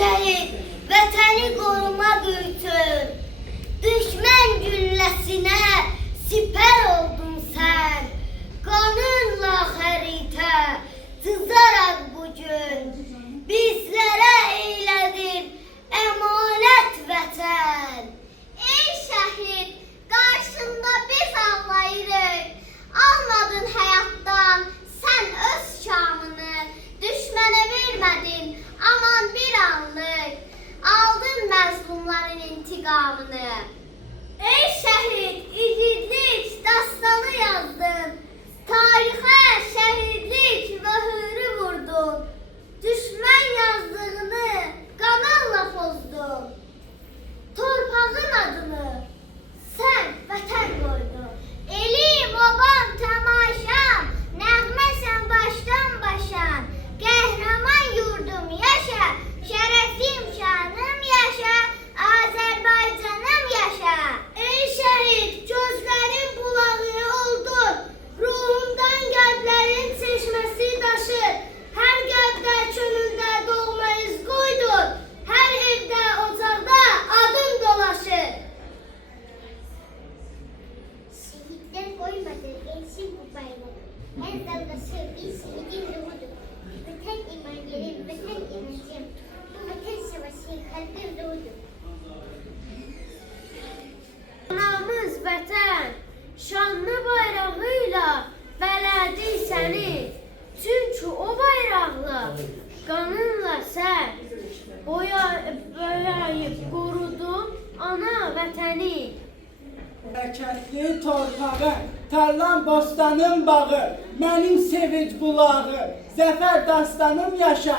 şehit vətəni qorumaq üçün düşmən gülləsinə siper oldun sen. Kanınla xəritə çizərək bugün bizlərə eyledin emanet vətən. Ey şəhid, qarşında biz ağlayırıq. Almadın həyatdan sən öz şamını, düşmənə vermədin aman bir anlıq. Aldın məzlumların intiqamını. Ey şəhid, igidlik dastanı yazdın. Tarixə şəhidlik möhürü vurdun. Düşmən yazdığını qanalla pozdun. Torpağın adını sən vətən qoydun. Elim, obam, tamaşam, nəğməsən başdan başan. Qəhrəman yurdum yaşa, şərəfim, şanım yaşa, Azərbaycanım yaşa. Ey şəhid, gözlərin bulağı oldu, ruhumdan qəlblərin çeşməsi daşır. Hər qəlbdə, könüldə doğma iz qoydun, hər evdə, ocaqda adın dolaşır. Şehitler koymadı, gençlik bu bayrağı. En dalgası bir şehidin ruhudur. Vatan imanlarım, vatan inancım. Bu vatan savaşı kalbim ruhudur. Anamız vətən şanlı bayrağıyla bələdi səni. Çünki o bayraqla qanınla sən boyayıb qorudun ana vətəni. Bərəkətli torpağım, tarlam bostanım bağı, mənim sevinç bulağı, zəfər dastanım yaşa.